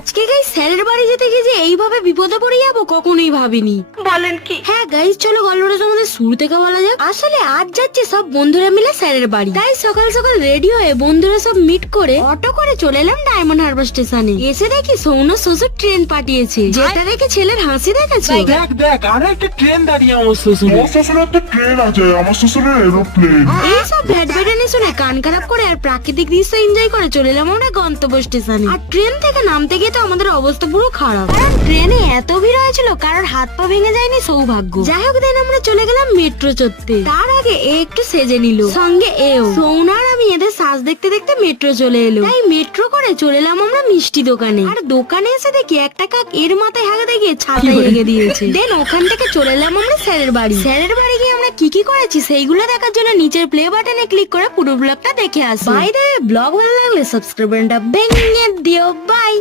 আজকে গাইস স্যারের বাড়ি যেতে গিয়ে যে এইভাবে বিপদে পড়ে যাবো কখনোই ভাবিনি। বলেন কি? হ্যাঁ গাইস, চলো গল্পটা আমাদের শুরু থেকে বলা যাক। আসলে আজ যাচ্ছে সব বন্ধুরা মিলে স্যারের বাড়ি। তাই সকাল সকাল রেডি হয়ে বন্ধুরা সব মিট করে অটো করে চলে এলাম ডায়মন্ড হারবার স্টেশনে। এসে দেখি সৌন শ্বশুর ট্রেন পাঠিয়েছে, যেটা দেখে ছেলের হাসি দেখেছো। দেখ দেখ, আরে একটা ট্রেন দাঁড়িয়ে আমার শ্বশুর। আমার শ্বশুরের একটা ট্রেন আছে, আমার শ্বশুরের এরোপ্লেন। এইসব ভ্যাট ভ্যাটানি শুনে কান খারাপ করে আর প্রাকৃতিক দৃশ্য এনজয় করে চলে এলাম আমরা গন্তব্য স্টেশনে। আর ট্রেন থেকে নামতে গিয়ে তো আমাদের অবস্থা পুরো খারাপ, কারণ ট্রেনে এত ভিড় হয়েছিল কারোর হাত পা ভেঙে যায়নি সৌভাগ্য। যাই হোক, দেন আমরা চলে গেলাম মেট্রো চড়তে। তার আগে এ একটু সেজে নিল, সঙ্গে এও। সোনার আমি এদের সাজ দেখতে দেখতে মেট্রো চলে এলো। তাই মেট্রো করে চলে এলাম আমরা মিষ্টি দোকানে। আর দোকানে এসে দেখি একটা কাক এর মাথায় হাগাতে গিয়ে ছাতায় লেগে দিয়েছে। দেন ওখান থেকে চলে এলাম আমরা স্যারের বাড়ি। স্যারের বাড়ি গিয়ে আমরা কি কি করেছি সেইগুলো দেখার জন্য নিচের প্লে বাটনে ক্লিক করে পুরো ব্লগটা দেখে আসো। বাই দ্য ওয়ে, ব্লগ ভালো লাগলে সাবস্ক্রাইব বাটনটা ভেঙে দিও। বাই।